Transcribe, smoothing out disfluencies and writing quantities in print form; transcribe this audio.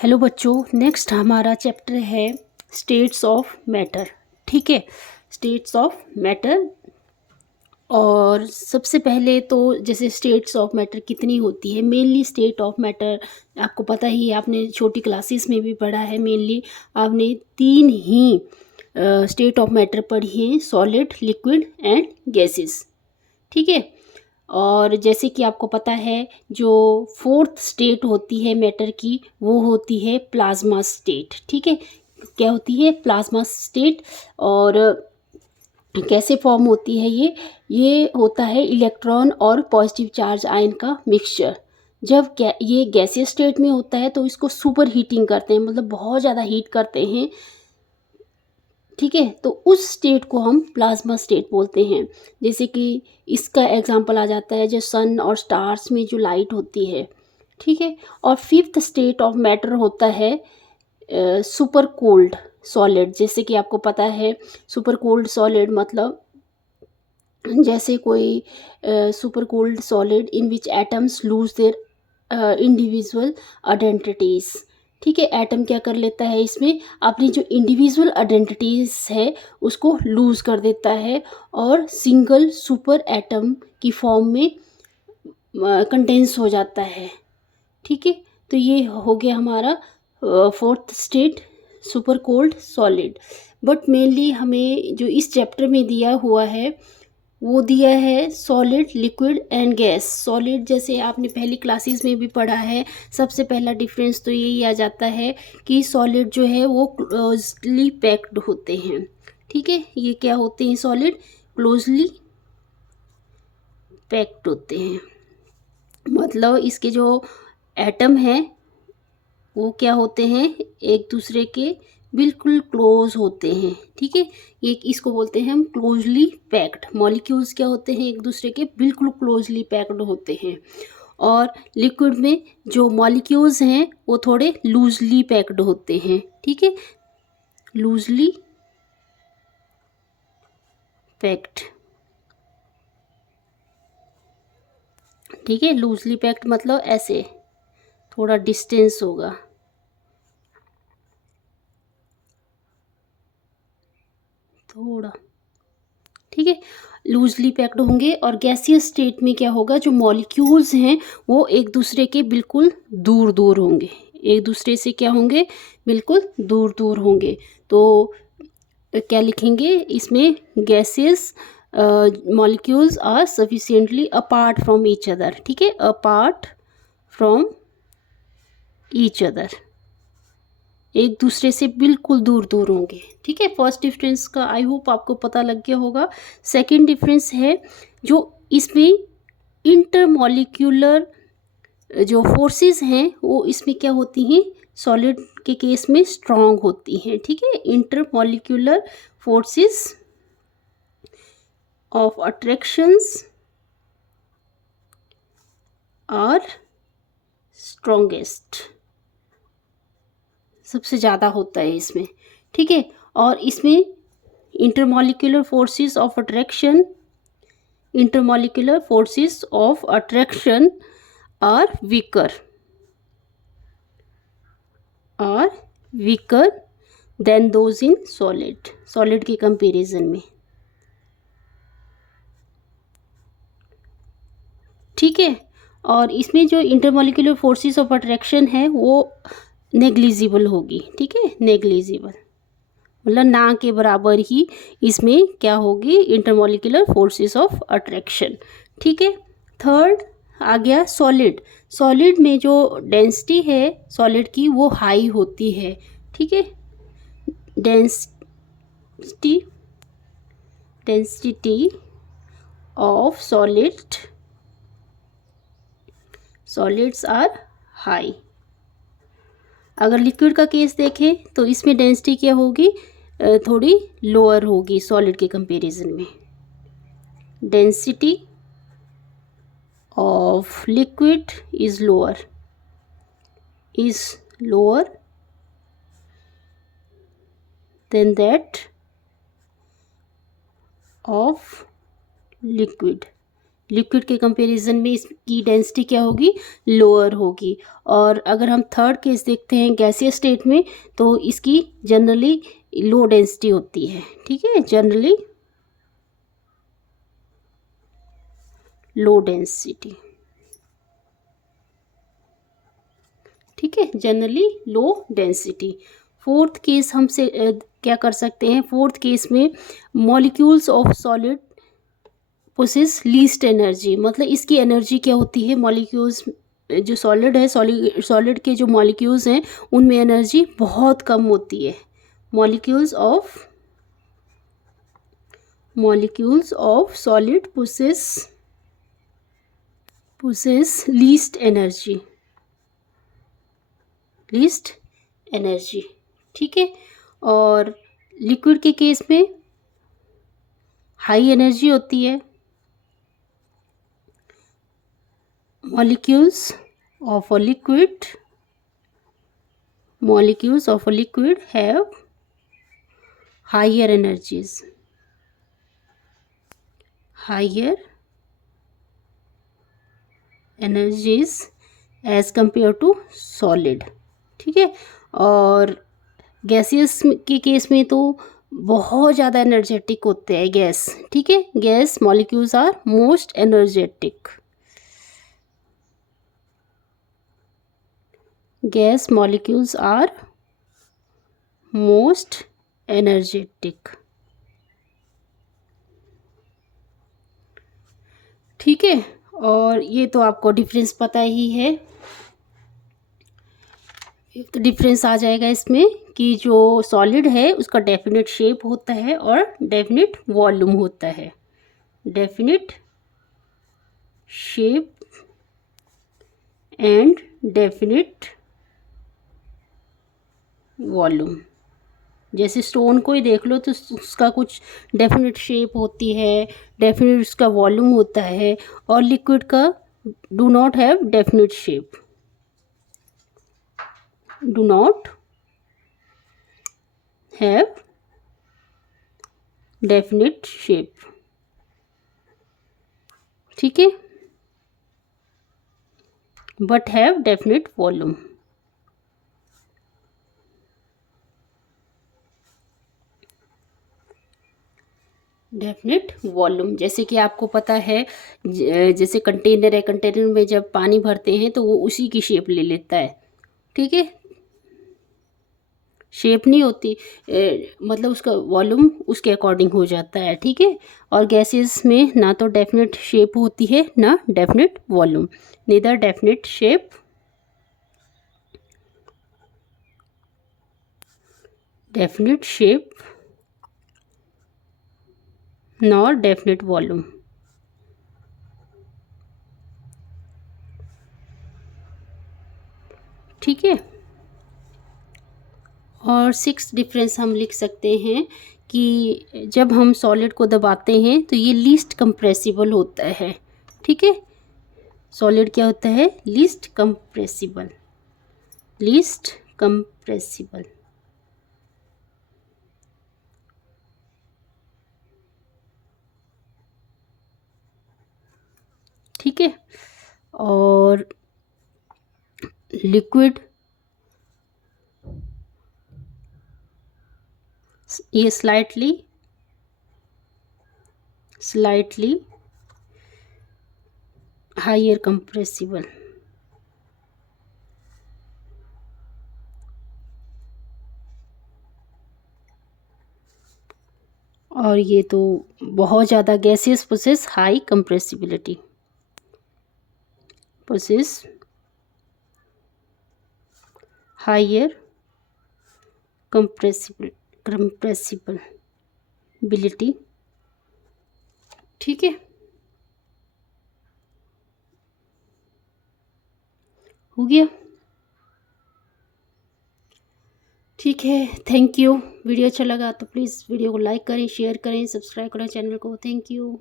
Hello बच्चों, next हमारा chapter है स्टेट्स ऑफ मैटर। ठीक है, स्टेट्स ऑफ मैटर। और सबसे पहले तो जैसे स्टेट्स ऑफ मैटर कितनी होती है, मेनली स्टेट ऑफ मैटर आपको पता ही है, आपने छोटी क्लासेस में भी पढ़ा है। मेनली आपने तीन ही स्टेट ऑफ मैटर पढ़ी हैं, सॉलिड, लिक्विड एंड गैसेस। ठीक है, और जैसे कि आपको पता है जो फोर्थ स्टेट होती है मैटर की, वो होती है प्लाज्मा स्टेट। ठीक है, क्या होती है? Plasma state. और कैसे फॉर्म होती है ये होता है इलेक्ट्रॉन और पॉजिटिव चार्ज आयन का मिक्सचर। जब ये गैसीय स्टेट में होता है तो इसको सुपर हीटिंग करते हैं, मतलब बहुत ज़्यादा हीट करते हैं। ठीक है, तो उस स्टेट को हम प्लाज्मा स्टेट बोलते हैं। जैसे कि इसका एग्जांपल आ जाता है जो सन और स्टार्स में जो लाइट होती है। ठीक है, और फिफ्थ स्टेट ऑफ मैटर होता है सुपर कोल्ड सॉलिड। जैसे कि आपको पता है सुपर कोल्ड सॉलिड मतलब जैसे कोई super cold solid in which atoms lose their individual identities. ठीक है, एटम क्या कर लेता है इसमें, अपनी जो इंडिविजुअल आइडेंटिटीज़ है उसको लूज़ कर देता है और सिंगल सुपर एटम की फॉर्म में कंडेंस हो जाता है। ठीक है, तो ये हो गया हमारा fourth state, super cold solid. But mainly हमें जो इस चैप्टर में दिया हुआ है वो दिया है solid, liquid and gas. Solid जैसे आपने पहली क्लासेस में भी पढ़ा है, सबसे पहला डिफरेंस तो यही आ जाता है कि सॉलिड जो है वो क्लोजली पैक्ड होते हैं। ठीक है, ये क्या होते हैं? सॉलिड क्लोजली पैक्ड होते हैं, मतलब इसके जो एटम हैं वो क्या होते हैं, एक दूसरे के बिल्कुल क्लोज होते हैं। ठीक है, ये इसको बोलते हैं हम क्लोजली पैक्ड। मॉलिक्यूल्स क्या होते हैं, एक दूसरे के बिल्कुल क्लोजली पैक्ड होते हैं। और लिक्विड में जो मॉलिक्यूल्स हैं वो थोड़े लूजली पैक्ड होते हैं। ठीक है, लूजली पैक्ड। ठीक है, लूजली पैक्ड मतलब ऐसे थोड़ा डिस्टेंस होगा, थोड़ा। ठीक है, लूजली पैक्ड होंगे। और गैसियस स्टेट में क्या होगा, जो मॉलिक्यूल्स हैं वो एक दूसरे के बिल्कुल दूर दूर होंगे, एक दूसरे से क्या होंगे, बिल्कुल दूर दूर होंगे। तो क्या लिखेंगे इसमें, gaseous molecules are sufficiently apart from each other. ठीक है, अपार्ट फ्रॉम ईच अदर, एक दूसरे से बिल्कुल दूर दूर होंगे। ठीक है, फर्स्ट डिफरेंस का आई होप आपको पता लग गया होगा। सेकंड डिफरेंस है जो इसमें इंटरमॉलिक्यूलर जो फोर्सेस हैं वो इसमें क्या होती हैं, सॉलिड के केस में स्ट्रांग होती हैं। ठीक है, intermolecular forces of attractions are strongest, सबसे ज़्यादा होता है इसमें। ठीक है, और इसमें intermolecular forces of attraction, intermolecular forces of attraction are weaker, are weaker than those in solid के कंपैरिजन में। ठीक है, और इसमें जो इंटरमॉलिक्यूलर फोर्सेस ऑफ अट्रैक्शन है वो नेग्लिजिबल होगी। ठीक है, नेग्लिजिबल मतलब ना के बराबर ही इसमें क्या होगी, इंटरमॉलिक्यूलर फोर्सेस ऑफ अट्रैक्शन। ठीक है, थर्ड आ गया सॉलिड। सॉलिड में जो डेंसिटी है सॉलिड की वो हाई होती है। ठीक है, density density of solids are high. अगर लिक्विड का केस देखें तो इसमें डेंसिटी क्या होगी, थोड़ी लोअर होगी सॉलिड के कंपैरिजन में। Density of liquid is lower than that of liquid. Liquid के कंपैरिजन में इसकी डेंसिटी क्या होगी, लोअर होगी। और अगर हम थर्ड केस देखते हैं गैसियस स्टेट में, तो इसकी जनरली लो डेंसिटी होती है। ठीक है, जनरली लो डेंसिटी। ठीक है, generally low density. Fourth case हमसे क्या कर सकते हैं, फोर्थ केस में molecules of solid possess least energy, मतलब इसकी एनर्जी क्या होती है, मॉलिक्यूल्स जो सॉलिड है, सॉलिड के जो मॉलिक्यूल्स हैं उनमें एनर्जी बहुत कम होती है। Molecules of solid possess least energy. ठीक है, और लिक्विड के केस में हाई एनर्जी होती है। molecules of a liquid have higher energies as compared to solid। ठीक है, और गैसियस के केस में तो बहुत ज़्यादा एनर्जेटिक होते हैं गैस। ठीक है, gas molecules are most energetic. gas molecules are most energetic। ठीक है, और ये तो आपको डिफरेंस पता ही है। तो डिफरेंस आ जाएगा इसमें कि जो सॉलिड है उसका डेफिनेट शेप होता है और डेफिनेट वॉल्यूम होता है। Definite shape and definite volume. जैसे स्टोन को ही देख लो तो उसका कुछ डेफिनेट शेप होती है, डेफिनेट उसका वॉल्यूम होता है, और लिक्विड का do not have definite shape, do not have definite shape. ठीक है, but have definite volume. Definite volume, जैसे कि आपको पता है जैसे कंटेनर है, कंटेनर में जब पानी भरते हैं तो वो उसी की शेप ले लेता है। ठीक है, शेप नहीं होती, मतलब उसका वॉल्यूम उसके अकॉर्डिंग हो जाता है। ठीक है, और गैसेस में ना तो डेफिनेट शेप होती है ना definite volume, neither definite shape nor definite volume. ठीक है, और सिक्स डिफरेंस हम लिख सकते हैं कि जब हम सॉलिड को दबाते हैं तो ये लीस्ट कंप्रेसिबल होता है। ठीक है, सॉलिड क्या होता है, लीस्ट कंप्रेसिबल। ठीक है, और लिक्विड ये स्लाइटली हायर कंप्रेसिबल। और ये तो बहुत ज़्यादा gases possess high compressibility, possess higher compressibility. ठीक है, हो गया। ठीक है, थैंक यू। वीडियो अच्छा लगा तो प्लीज़ वीडियो को लाइक करें, शेयर करें, सब्सक्राइब करें चैनल को। Thank you.